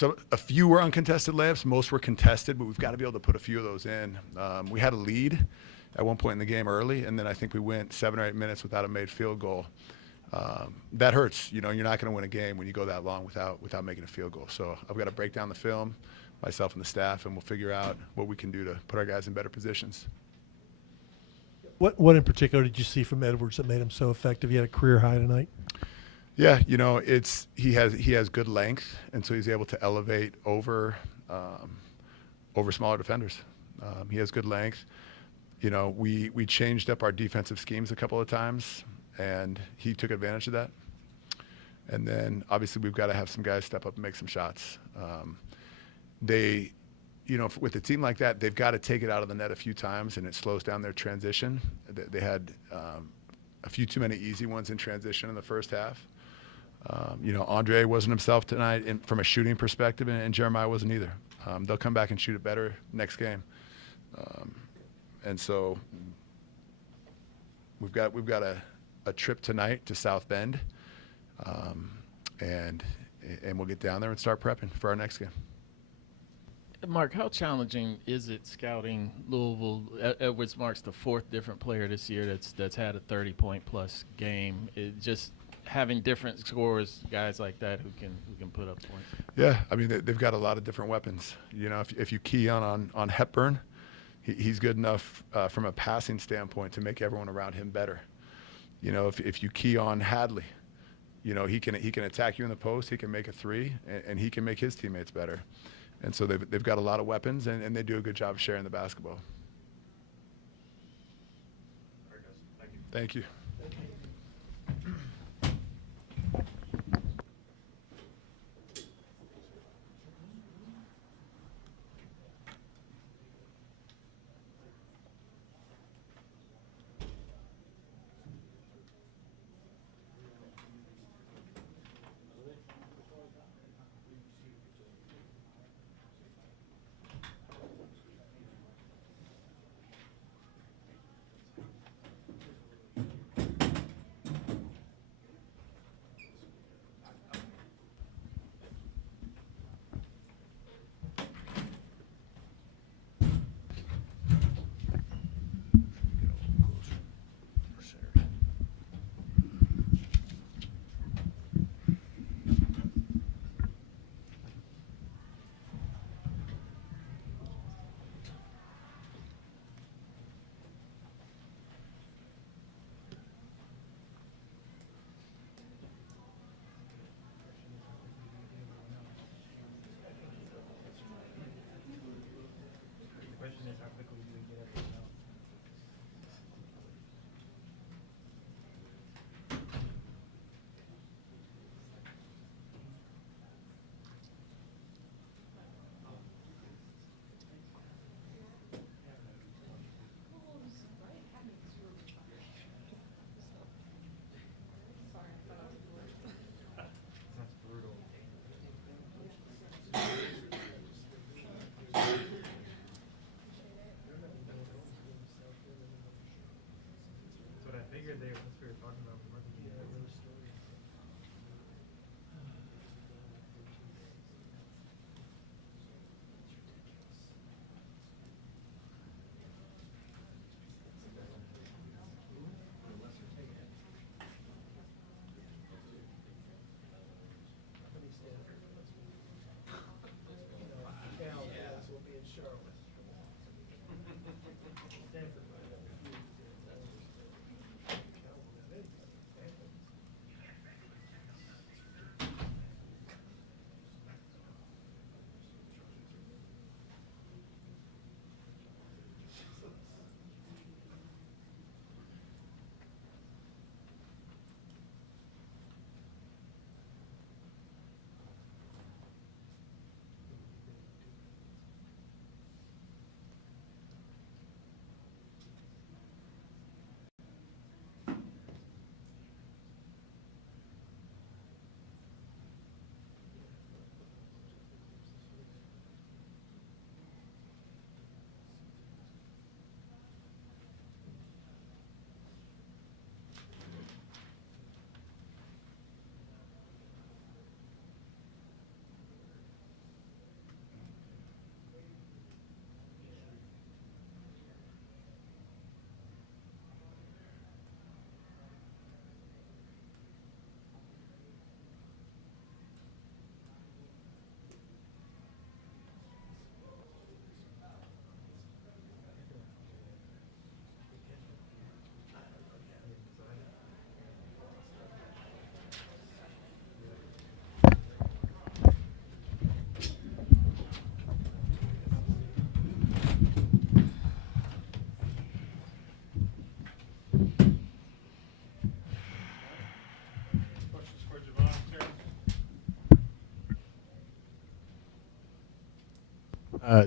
So a few were uncontested layups. Most were contested, but we've got to be able to put a few of those in. We had a lead at one point in the game early, and then I think we went 7 or 8 minutes without a made field goal. That hurts. You know, you're not going to win a game when you go that long without making a field goal. So I've got to break down the film, myself and the staff, and we'll figure out what we can do to put our guys in better positions. What in particular did you see from Edwards that made him so effective? He had a career high tonight. Yeah, you know, he has good length, and so he's able to elevate over smaller defenders. He has good length. You know, we changed up our defensive schemes a couple of times, and he took advantage of that. And then obviously we've got to have some guys step up and make some shots. You know, with a team like that, they've got to take it out of the net a few times, and it slows down their transition. They had a few too many easy ones in transition in the first half. You know, Andre wasn't himself tonight from a shooting perspective, and Jeremiah wasn't either. They'll come back and shoot it better next game. And so we've got a trip tonight to South Bend, and we'll get down there and start prepping for our next game. Mark, how challenging is it scouting Louisville? Edwards marks the 4th different player this year that's had a 30-point-plus game. Just having different scorers, guys like that who can put up points. Yeah, I mean they've got a lot of different weapons. You know, if you key on Hepburn, he's good enough from a passing standpoint to make everyone around him better. You know, if you key on Hadley, you know he can attack you in the post, he can make a three, and he can make his teammates better. And so they've got a lot of weapons, and they do a good job sharing the basketball. Thank you.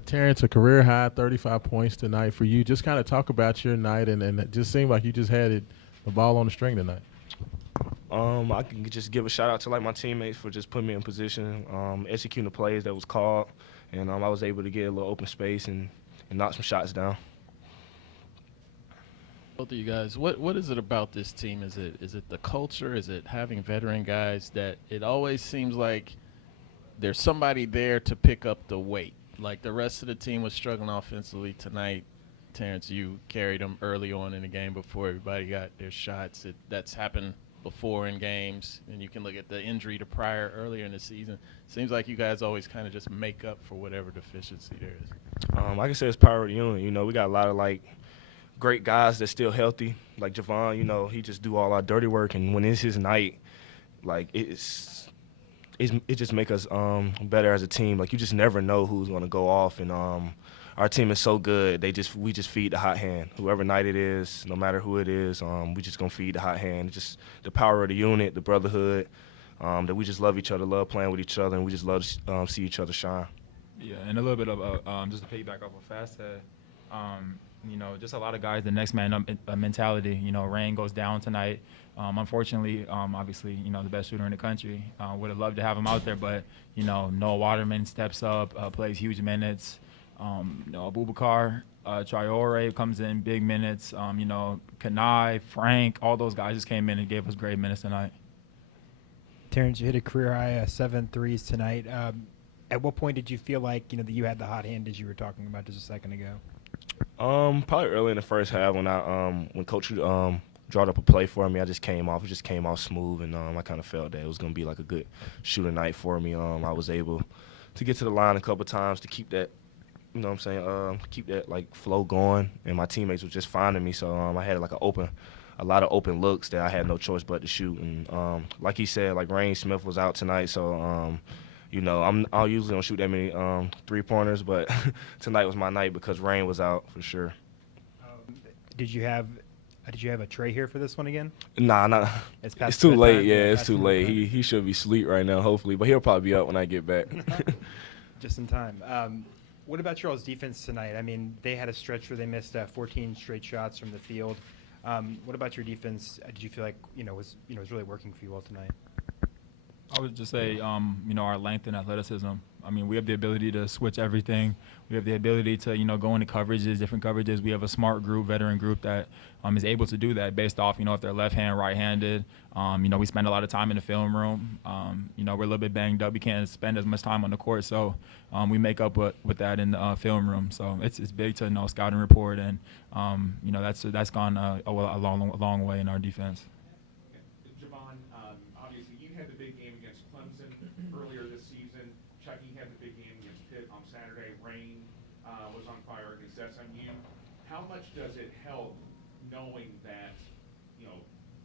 Terrence, a career high 35 points tonight for you. Just kind of talk about your night, and it just seemed like you just had the ball on the string tonight. I can just give a shout out to like my teammates for just putting me in position, executing the plays that was called, and I was able to get a little open space and knock some shots down. Both of you guys, what is it about this team? Is it the culture? Is it having veteran guys that it always seems like there's somebody there to pick up the weight? Like the rest of the team was struggling offensively tonight. Terrence, you carried them early on in the game before everybody got their shots. That's happened before in games, and you can look at the injury to Pryor earlier in the season. Seems like you guys always kind of just make up for whatever deficiency there is. Like I said, it's power of the unit. You know, we got a lot of like great guys that's still healthy. Like Javon, you know, he just do all our dirty work, and when it's his night, like it just make us better as a team. Like you just never know who's gonna go off, and our team is so good. We just feed the hot hand. Whoever night it is, no matter who it is, we just gonna feed the hot hand. It's just the power of the unit, the brotherhood, that we just love each other, love playing with each other, and we just love to see each other shine. Yeah, and a little bit of just to piggyback off of Fast said, you know, just a lot of guys, the next man up mentality. You know, Rain goes down tonight. Unfortunately, obviously, you know, the best shooter in the country. Would have loved to have him out there, but, you know, Noah Waterman steps up, plays huge minutes. You know, Abubakar Traore comes in big minutes. You know, Kanai, Frank, all those guys just came in and gave us great minutes tonight. Terrence, you hit a career high 7 threes tonight. At what point did you feel like, you know, that you had the hot hand as you were talking about just a second ago? Probably early in the first half when Coach drawed up a play for me, I just came off. It just came off smooth, and I kind of felt that it was going to be like a good shooter night for me. I was able to get to the line a couple times to keep that, you know what I'm saying, keep that like flow going, and my teammates were just finding me. So I had like a lot of open looks that I had no choice but to shoot. And like he said, like Rain Smith was out tonight, so you know, I usually don't shoot that many 3-pointers, but tonight was my night because Rain was out for sure. Did you have a tray here for this one again? Nah. It's too late. Yeah, it's too late. He should be asleep right now, hopefully, but he'll probably be up when I get back. Just in time. What about your all's defense tonight? I mean, they had a stretch where they missed 14 straight shots from the field. What about your defense? Did you feel like was really working for you all tonight? I would just say, you know, our length and athleticism. I mean, we have the ability to switch everything. We have the ability to, you know, go into coverages, different coverages. We have a smart group, veteran group that is able to do that based off, you know, if they're left-hand, right-handed. You know, we spend a lot of time in the film room. You know, we're a little bit banged up. We can't spend as much time on the court, so we make up with that in the film room. So it's big to know scouting report, and you know, that's gone a long way in our defense. Javon, obviously you had the big game against Clemson earlier this season. Chucky had the big game against Pitt on Saturday. Rain was on fire against SMU. How much does it help knowing that, you know,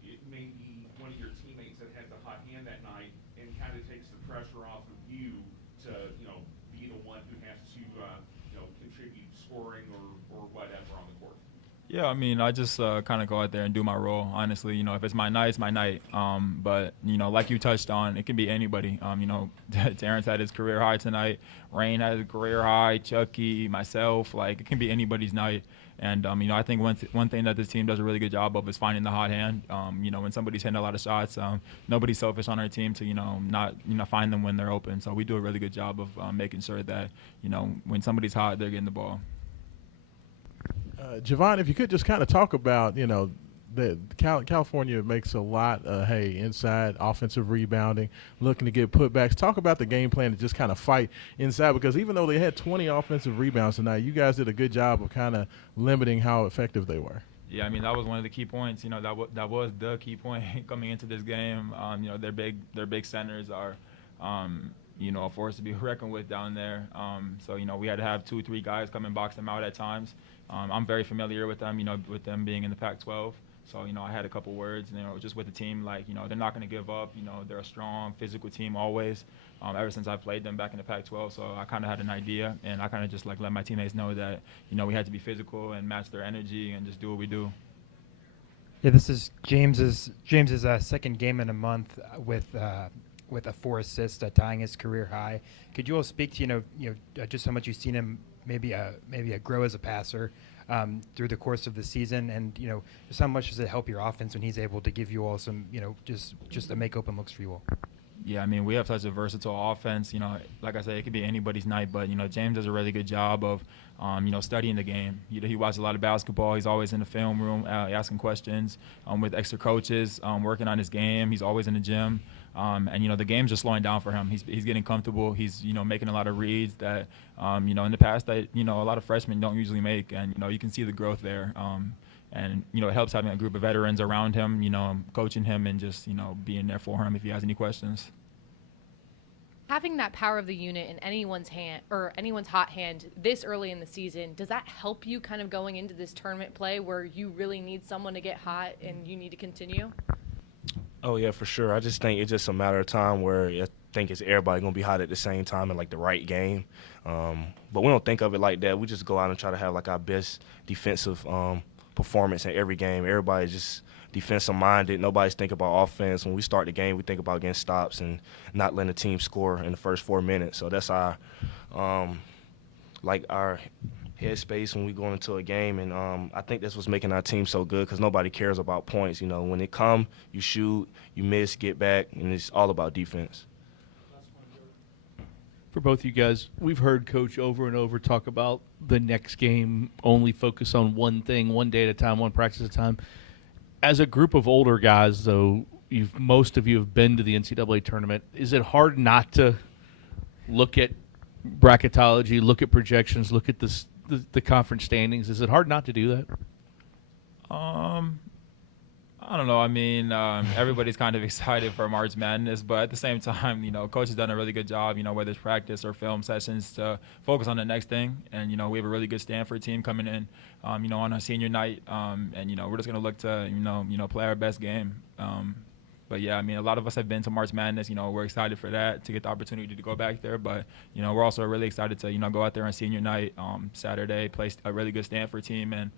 it may be one of your teammates that had the hot hand that night, and kind of takes the pressure off of you to, you know, be the one who has to, you know, contribute scoring or whatever on the court? Yeah, I mean, I just kind of go out there and do my role. Honestly, you know, if it's my night, it's my night. But, you know, like you touched on, it can be anybody. You know, Terrence had his career high tonight. Rain had his career high. Chucky, myself, like, it can be anybody's night. And, you know, I think one thing that this team does a really good job of is finding the hot hand. You know, when somebody's hitting a lot of shots, nobody's selfish on our team to, you know, not, you know, find them when they're open. So we do a really good job of making sure that, you know, when somebody's hot, they're getting the ball. Javon, if you could just kind of talk about, you know, California makes a lot of inside offensive rebounding, looking to get putbacks. Talk about the game plan to just kind of fight inside, because even though they had 20 offensive rebounds tonight, you guys did a good job of kind of limiting how effective they were. Yeah, I mean, that was one of the key points. You know, that was the key point coming into this game. You know, their big centers are, you know, a force to be reckoned with down there. So, you know, we had to have 2-3 guys come and box them out at times. I'm very familiar with them, you know, with them being in the Pac-12. So, you know, I had a couple words, you know, just with the team, like, you know, they're not going to give up. You know, they're a strong, physical team always, ever since I played them back in the Pac-12. So I kind of had an idea, and I kind of just, like, let my teammates know that, you know, we had to be physical and match their energy and just do what we do. Yeah, this is James's second game in a month with with 4 assists, tying his career high. Could you all speak to just how much you've seen him maybe grow as a passer through the course of the season, and just how much does it help your offense when he's able to give you all some just to make open looks for you all? Yeah, I mean, we have such a versatile offense. Like I said, it could be anybody's night, but James does a really good job of studying the game. He watches a lot of basketball. He's always in the film room asking questions with extra coaches, working on his game. He's always in the gym. And the game's just slowing down for him. He's getting comfortable. He's making a lot of reads that in the past that a lot of freshmen don't usually make, and you can see the growth there. And it helps having a group of veterans around him, coaching him and just being there for him if he has any questions. Having that power of the unit in anyone's hand or anyone's hot hand this early in the season, does that help you kind of going into this tournament play where you really need someone to get hot and you need to continue? Oh, yeah, for sure. I just think it's just a matter of time where I think it's everybody going to be hot at the same time in, like, the right game. But we don't think of it like that. We just go out and try to have, like, our best defensive performance in every game. Everybody's just defensive-minded. Nobody's thinking about offense. When we start the game, we think about getting stops and not letting the team score in the first 4 minutes. So that's our headspace when we go into a game, and I think that's what's making our team so good because nobody cares about points. When it come, you shoot, you miss, get back, and it's all about defense. For both you guys, we've heard Coach over and over talk about the next game, only focus on one thing, one day at a time, one practice at a time. As a group of older guys, though, most of you have been to the NCAA tournament. Is it hard not to look at bracketology, look at projections, look at the conference standings? Is it hard not to do that? I don't know. I mean, everybody's kind of excited for March Madness, but at the same time, Coach has done a really good job, whether it's practice or film sessions, to focus on the next thing. And, we have a really good Stanford team coming in, on our senior night. And, we're just going to look to, play our best game. But, yeah, I mean, a lot of us have been to March Madness. We're excited for that, to get the opportunity to go back there. But, we're also really excited to, go out there on senior night Saturday, play a really good Stanford team. And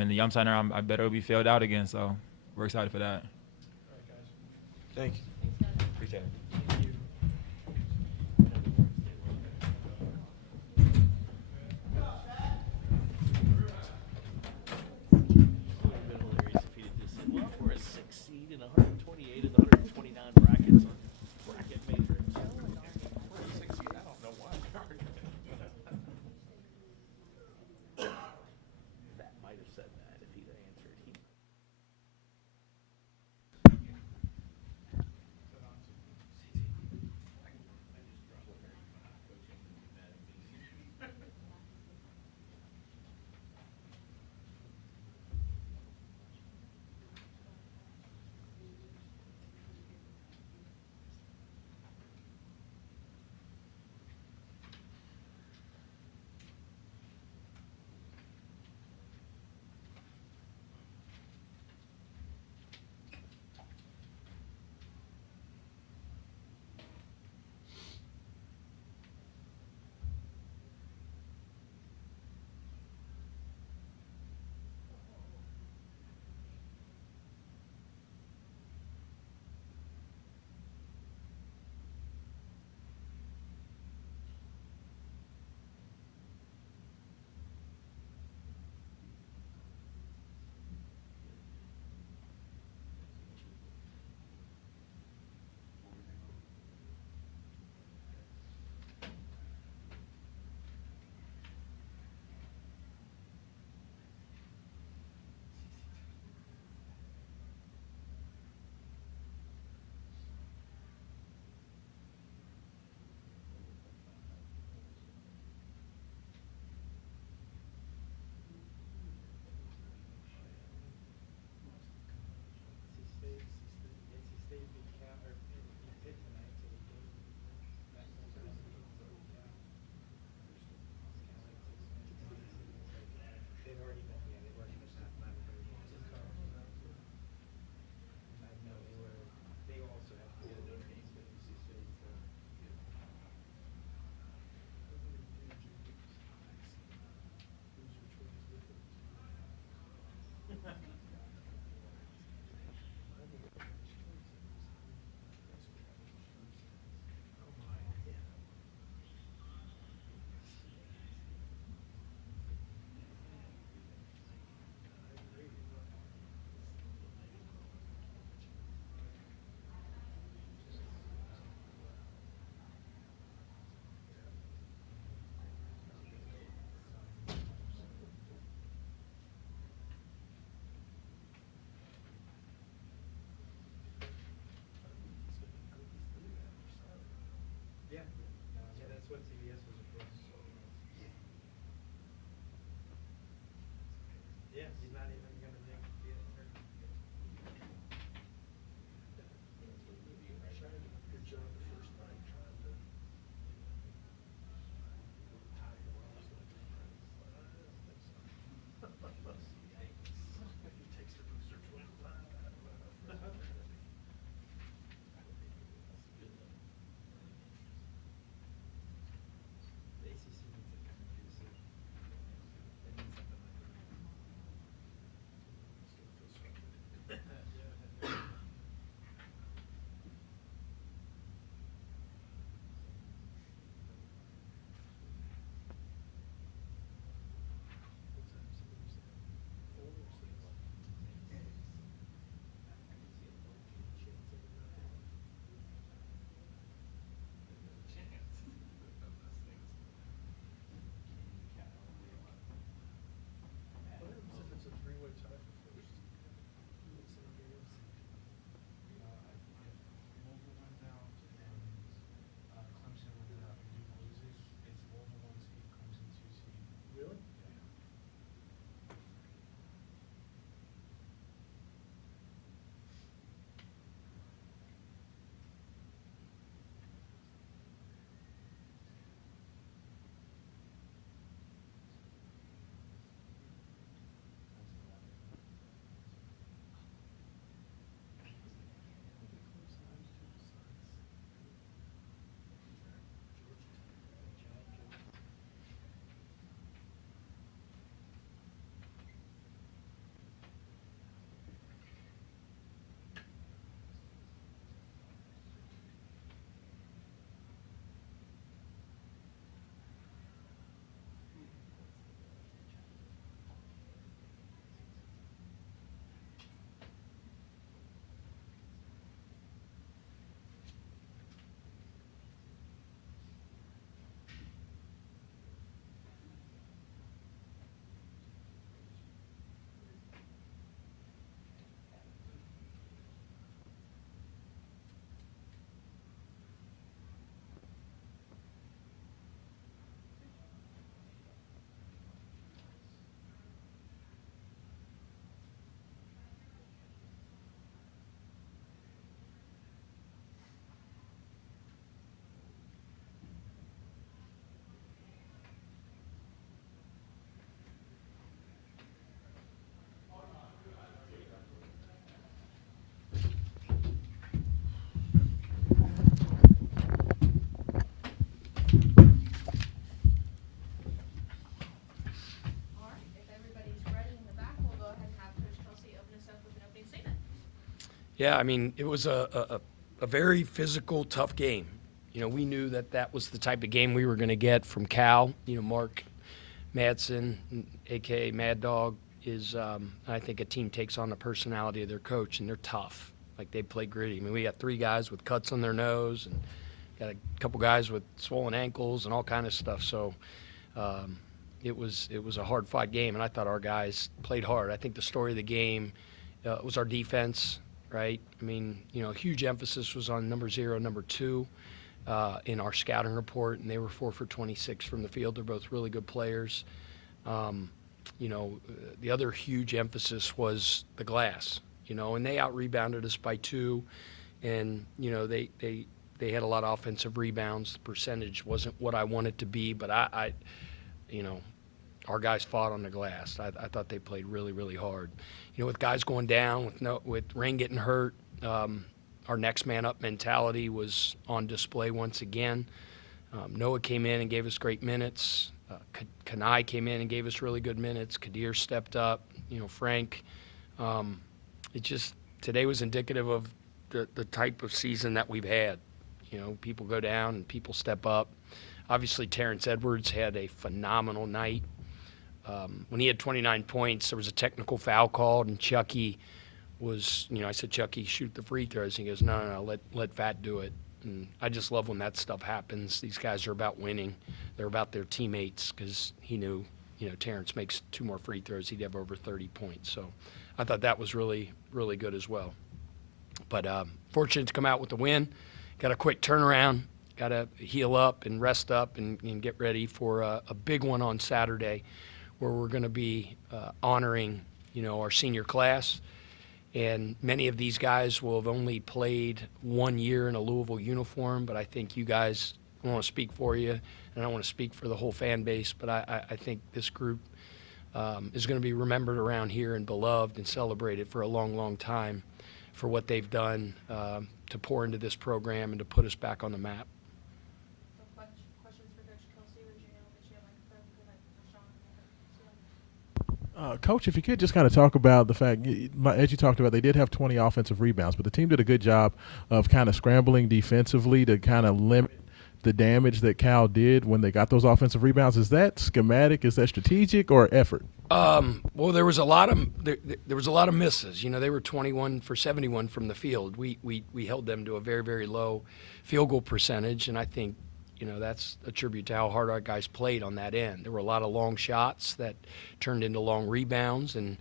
in the Yum Center, I bet it'll be filled out again. So we're excited for that. All right, guys. Thank you. Thanks, guys. Appreciate it. We're a 6 seed in 128 and 129 brackets on bracket matrix. We're a 6 seed. I don't know why. That might have said that if he'd answered. Yeah, I mean, it was a very physical, tough game. You know, we knew that was the type of game we were going to get from Cal. You know, Mark Madsen, a.k.a. Mad Dog, is, I think, a team takes on the personality of their coach, and they're tough. Like, they play gritty. I mean, we got 3 guys with cuts on their nose and got a couple guys with swollen ankles and all kind of stuff. So it was a hard-fought game, and I thought our guys played hard. I think the story of the game was our defense, right? I mean, you know, a huge emphasis was on number 0, number 2 in our scouting report, and they were 4 for 26 from the field. They're both really good players. You know, the other huge emphasis was the glass, you know, and they out-rebounded us by 2, and, you know, they had a lot of offensive rebounds. The percentage wasn't what I wanted to be, but I you know, our guys fought on the glass. I thought they played really, really hard. You know, with guys going down, with Rain getting hurt, our next man up mentality was on display once again. Noah came in and gave us great minutes. Kanai came in and gave us really good minutes. Kadir stepped up. You know, Frank. Today was indicative of the type of season that we've had. You know, people go down and people step up. Obviously, Terrence Edwards had a phenomenal night. When he had 29 points, there was a technical foul called, and Chucky was, you know, I said, Chucky, shoot the free throws. And he goes, no, let Fat do it. And I just love when that stuff happens. These guys are about winning. They're about their teammates, because he knew, you know, Terrence makes 2 more free throws, he'd have over 30 points. So I thought that was really, really good as well. But fortunate to come out with the win. Got a quick turnaround. Got to heal up and rest up and get ready for a big one on Saturday, where we're going to be honoring, you know, our senior class. And many of these guys will have only played 1 year in a Louisville uniform, but I think you guys, I want to speak for you, and I want to speak for the whole fan base, but I think this group is going to be remembered around here and beloved and celebrated for a long, long time for what they've done to pour into this program and to put us back on the map. Coach, if you could just kind of talk about the fact, as you talked about, they did have 20 offensive rebounds, but the team did a good job of kind of scrambling defensively to kind of limit the damage that Cal did when they got those offensive rebounds. Is that schematic? Is that strategic or effort? Well, there was a lot of misses. You know, they were 21 for 71 from the field. We held them to a very, very low field goal percentage, and I think, you know, that's a tribute to how hard our guys played on that end. There were a lot of long shots that turned into long rebounds, and,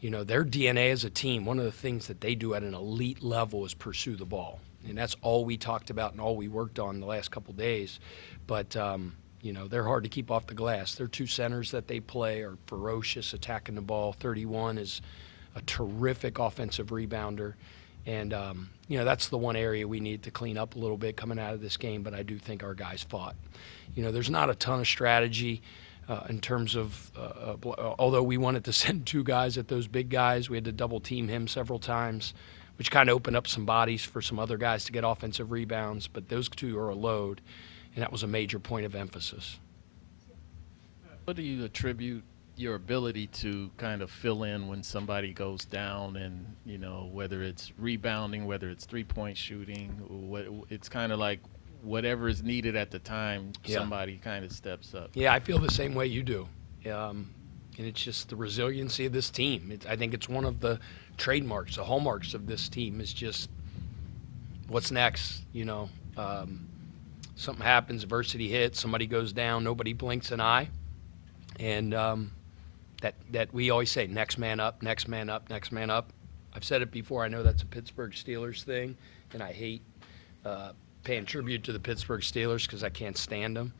you know, their DNA as a team, one of the things that they do at an elite level is pursue the ball. And that's all we talked about and all we worked on the last couple days. But, you know, they're hard to keep off the glass. Their 2 centers that they play are ferocious, attacking the ball. 31 is a terrific offensive rebounder. And, you know, that's the one area we need to clean up a little bit coming out of this game, but I do think our guys fought. You know, there's not a ton of strategy in terms of, although we wanted to send 2 guys at those big guys, we had to double team him several times, which kind of opened up some bodies for some other guys to get offensive rebounds, but those 2 are a load, and that was a major point of emphasis. What do you attribute your ability to kind of fill in when somebody goes down, and, you know, whether it's rebounding, whether it's 3-point shooting, it's kind of like whatever is needed at the time, somebody kind of steps up? Yeah, I feel the same way you do. And it's just the resiliency of this team. I think it's one of the trademarks, the hallmarks of this team is just what's next, you know. Something happens, adversity hits, somebody goes down, nobody blinks an eye. And that we always say, next man up, next man up, next man up. I've said it before, I know that's a Pittsburgh Steelers thing, and I hate paying tribute to the Pittsburgh Steelers because I can't stand them.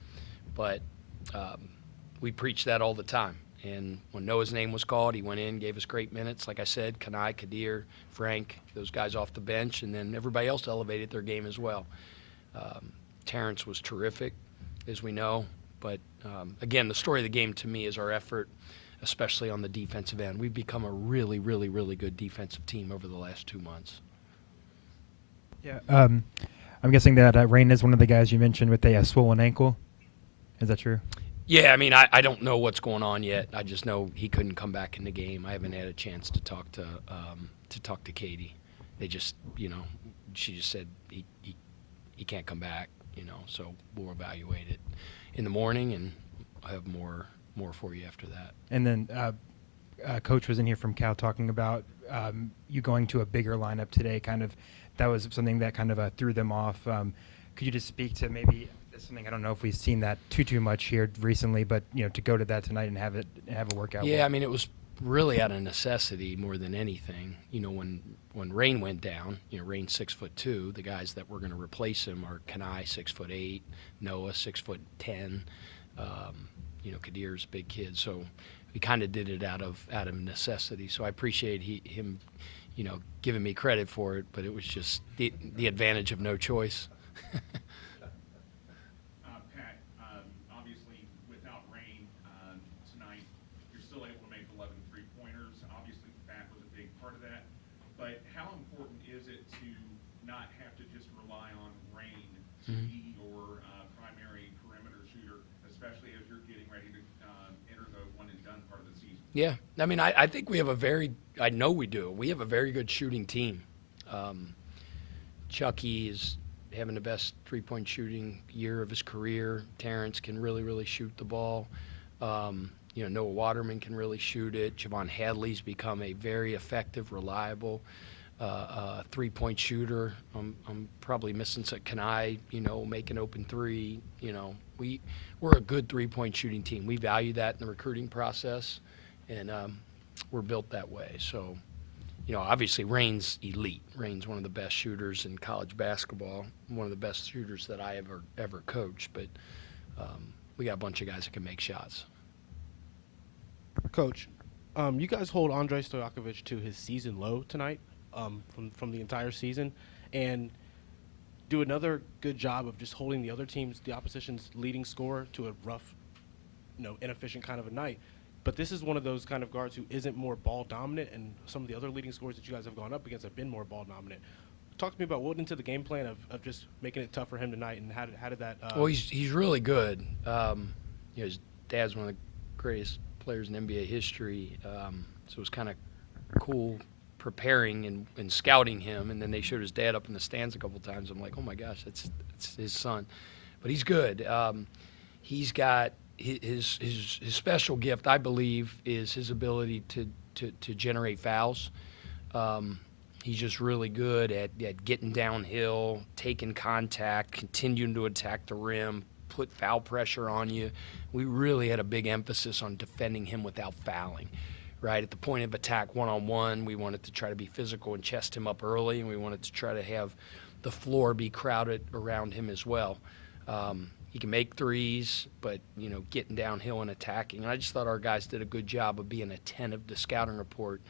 But we preach that all the time. And when Noah's name was called, he went in, gave us great minutes. Like I said, Kanai, Kadir, Frank, those guys off the bench, and then everybody else elevated their game as well. Terrence was terrific, as we know. But, again, the story of the game to me is our effort, especially on the defensive end. We've become a really, really, really good defensive team over the last 2 months. Yeah, I'm guessing that Rain is one of the guys you mentioned with a swollen ankle. Is that true? Yeah, I mean, I don't know what's going on yet. I just know he couldn't come back in the game. I haven't had a chance to talk to Katie. they just, she just said he can't come back, so we'll evaluate it in the morning, and I'll have more for you after that. And then Coach was in here from Cal talking about you going to a bigger lineup today. That was something that kind of threw them off. Could you just speak to maybe something? I don't know if we've seen that too much here recently, but to go to that tonight and have a workout. Yeah, I mean, it was really out of necessity more than anything. When Rain went down, Rain's 6'2". The guys that were going to replace him are Kanai 6'8", Noah 6'10". Kadir's a big kid, so we kind of did it out of necessity. So I appreciate him, giving me credit for it, but it was just the advantage of no choice. Pat, obviously without Rain tonight, you're still able to make 11 three-pointers. Obviously, Pat was a big part of that. But how important is it to not have to just rely on Rain to be your primary perimeter shooter, especially as you're getting ready to enter the one-and-done part of the season? Yeah, I mean, I think we have I know we do. We have a very good shooting team. Chucky is having the best three-point shooting year of his career. Terrence can really, really shoot the ball. Noah Waterman can really shoot it. Javon Hadley's become a very effective, reliable three-point shooter. I'm probably missing some Kanai, make an open three. We're a good three-point shooting team. We value that in the recruiting process, and we're built that way. So, obviously Rain's elite. Rain's one of the best shooters in college basketball, one of the best shooters that I ever coached. But we got a bunch of guys that can make shots. Coach, you guys hold Andrei Stojakovic to his season low tonight from the entire season, and do another good job of just holding the opposition's leading scorer to a rough, inefficient kind of a night. But this is one of those kind of guards who isn't more ball dominant, and some of the other leading scorers that you guys have gone up against have been more ball dominant. Talk to me about what went into the game plan of just making it tough for him tonight, and how did that? Well, he's really good. His dad's one of the greatest players in NBA history, so it was kind of cool preparing and scouting him. And then they showed his dad up in the stands a couple times. I'm like, oh my gosh, that's his son. But he's good. He's got his special gift, I believe, is his ability to generate fouls. He's just really good at getting downhill, taking contact, continuing to attack the rim, put foul pressure on you. We really had a big emphasis on defending him without fouling. Right at the point of attack, one-on-one, we wanted to try to be physical and chest him up early, and we wanted to try to have the floor be crowded around him as well. He can make threes, but, getting downhill and attacking. And I just thought our guys did a good job of being attentive to scouting report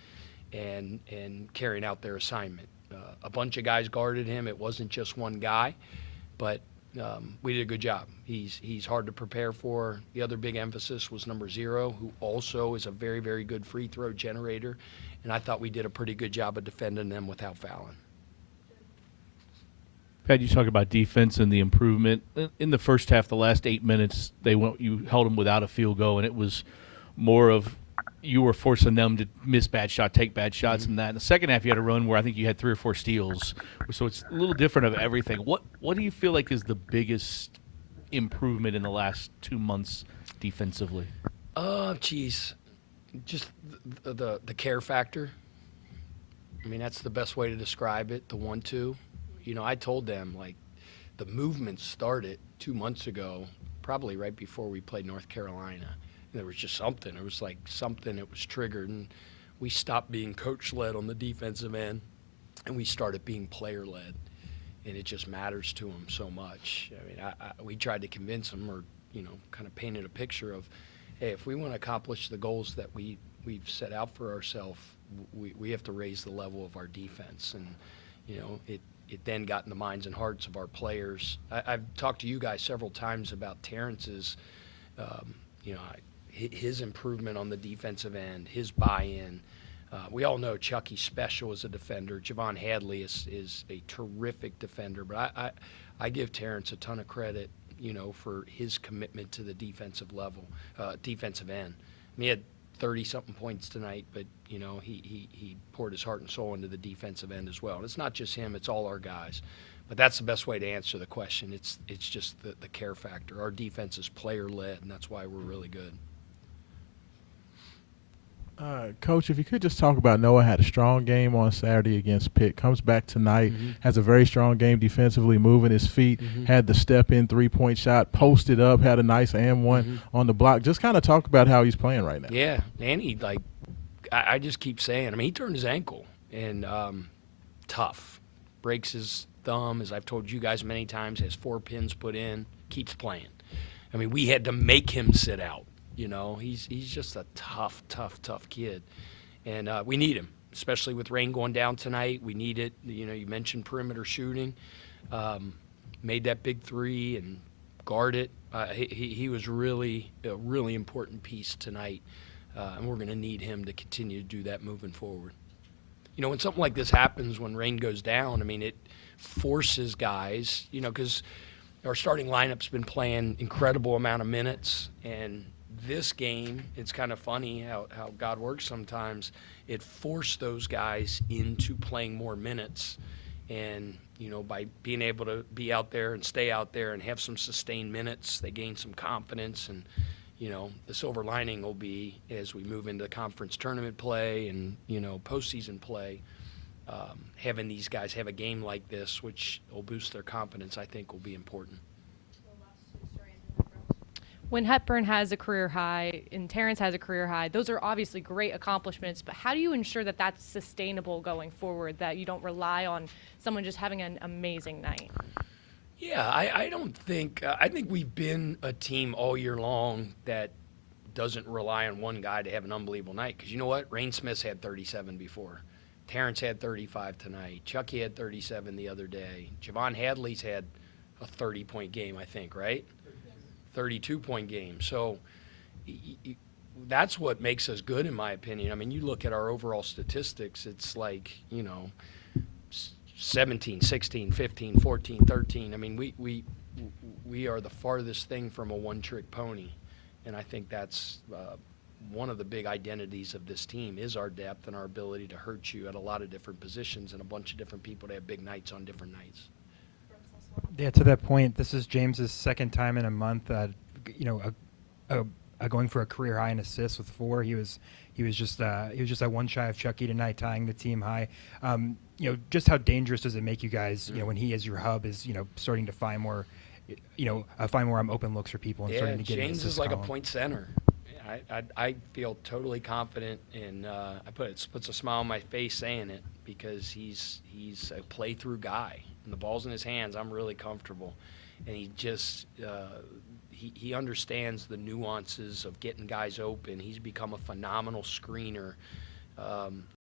and carrying out their assignment. A bunch of guys guarded him. It wasn't just one guy, but we did a good job. He's hard to prepare for. The other big emphasis was number 0, who also is a very, very good free throw generator. And I thought we did a pretty good job of defending them without fouling. Pat, you talk about defense and the improvement. In the first half, the last 8 minutes, you held them without a field goal, and it was more of you were forcing them to miss bad shot, take bad shots, and that. In the second half, you had a run where I think you had 3 or 4 steals. So it's a little different of everything. What do you feel like is the biggest improvement in the last 2 months defensively? Just the care factor. I mean, that's the best way to describe it, the 1-2. I told them, the movement started 2 months ago, probably right before we played North Carolina. And there was just something. It was like something that was triggered, and we stopped being coach-led on the defensive end, and we started being player-led. And it just matters to them so much. I mean, we tried to convince them, or, kind of painted a picture of, hey, if we want to accomplish the goals that we've set out for ourselves, we have to raise the level of our defense. And, it then got in the minds and hearts of our players. I've talked to you guys several times about Terrence's, his improvement on the defensive end, his buy-in. We all know Chucky's special as a defender. Javon Hadley is a terrific defender, but I give Terrence a ton of credit, for his commitment to the defensive level, defensive end. I mean, he had 30-something points tonight, but, you know, he poured his heart and soul into the defensive end as well. And it's not just him, it's all our guys. But that's the best way to answer the question. It's just the care factor. Our defense is player-led, and that's why we're really good. Coach, if you could just talk about Noah had a strong game on Saturday against Pitt, comes back tonight, has a very strong game defensively, moving his feet, had the step-in three-point shot, posted up, had a nice and one on the block. Just kind of talk about how he's playing right now. Yeah, and he, like, I just keep saying, I mean, he turned his ankle, and tough. Breaks his thumb, as I've told you guys many times, has 4 pins put in, keeps playing. I mean, we had to make him sit out. You know, he's just a tough kid, and we need him, especially with rain going down tonight. We need it. You know, you mentioned perimeter shooting, made that big three and guard it. He was really a really important piece tonight, and we're going to need him to continue to do that moving forward. You know, when something like this happens, when rain goes down, I mean, it forces guys, you know, because our starting lineup's been playing incredible amount of minutes, and this game, it's kind of funny how God works sometimes. It forced those guys into playing more minutes. And, you know, by being able to be out there and stay out there and have some sustained minutes, they gain some confidence. And, you know, the silver lining will be as we move into conference tournament play and, you know, postseason play, having these guys have a game like this, which will boost their confidence, I think will be important. When Hepburn has a career high and Terrence has a career high, those are obviously great accomplishments, but how do you ensure that that's sustainable going forward, that you don't rely on someone just having an amazing night? Yeah, I don't think I think we've been a team all year long that doesn't rely on one guy to have an unbelievable night. Because you know what? Rain Smith's had 37 before. Terrence had 35 tonight. Chucky had 37 the other day. Javon Hadley's had a 30-point game, I think, right? 32-point game. So that's what makes us good, in my opinion. I mean, you look at our overall statistics, it's like, you know, 17, 16, 15, 14, 13. I mean, we are the farthest thing from a one-trick pony, and I think that's one of the big identities of this team is our depth and our ability to hurt you at a lot of different positions and a bunch of different people to have big nights on different nights. Yeah, to that point, this is James's second time in a month, you know, going for a career high in assists with 4. He was just that one shy of Chucky tonight, tying the team high. You know, just how dangerous does it make you guys? You know, when he as your hub is, you know, starting to find more, you know, find more open looks for people and starting to get. James is like column. a point center. I feel totally confident, and it puts a smile on my face saying it because he's a play-through guy. And the ball's in his hands, I'm really comfortable. And he just he understands the nuances of getting guys open. He's become a phenomenal screener.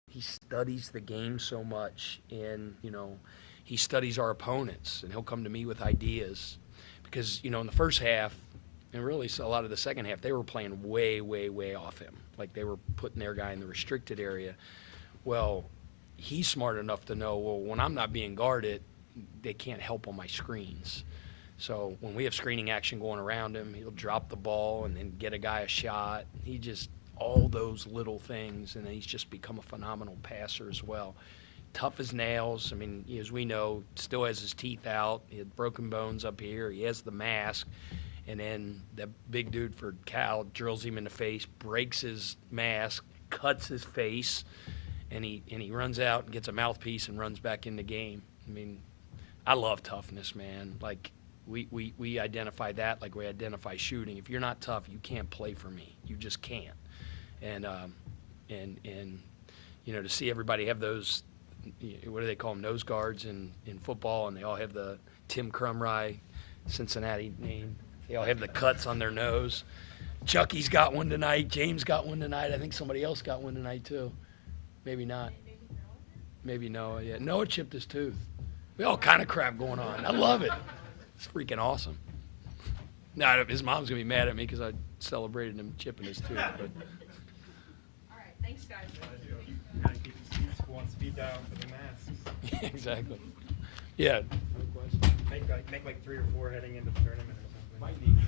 He studies the game so much, and, you know, he studies our opponents, and he'll come to me with ideas. Because, you know, in the first half, and really a lot of the second half, they were playing way, way, way off him. Like they were putting their guy in the restricted area. Well, he's smart enough to know, well, when I'm not being guarded, they can't help on my screens. So when we have screening action going around him, he'll drop the ball and then get a guy a shot. He just, all those little things, and then he's just become a phenomenal passer as well. Tough as nails. I mean, as we know, still has his teeth out. He had broken bones up here. He has the mask. And then that big dude for Cal drills him in the face, breaks his mask, cuts his face, and he runs out and gets a mouthpiece and runs back in the game. I mean, I love toughness, man. Like, we identify that like we identify shooting. If you're not tough, you can't play for me. You just can't. And you know, to see everybody have those, what do they call them, nose guards in football, and they all have the Tim Crumry Cincinnati name. They all have the cuts on their nose. Chucky's got one tonight. James got one tonight. I think somebody else got one tonight too. Maybe not. Maybe Noah. Yeah, Noah chipped his tooth. We all kind of crap going on. I love it. It's freaking awesome. Now his mom's gonna be mad at me because I celebrated him chipping his tooth. But. All right, thanks, guys. Gotta keep the speed down for the masks. Yeah, exactly. Yeah. No question. Make like 3 or 4 heading into the tournament or something. Might need to.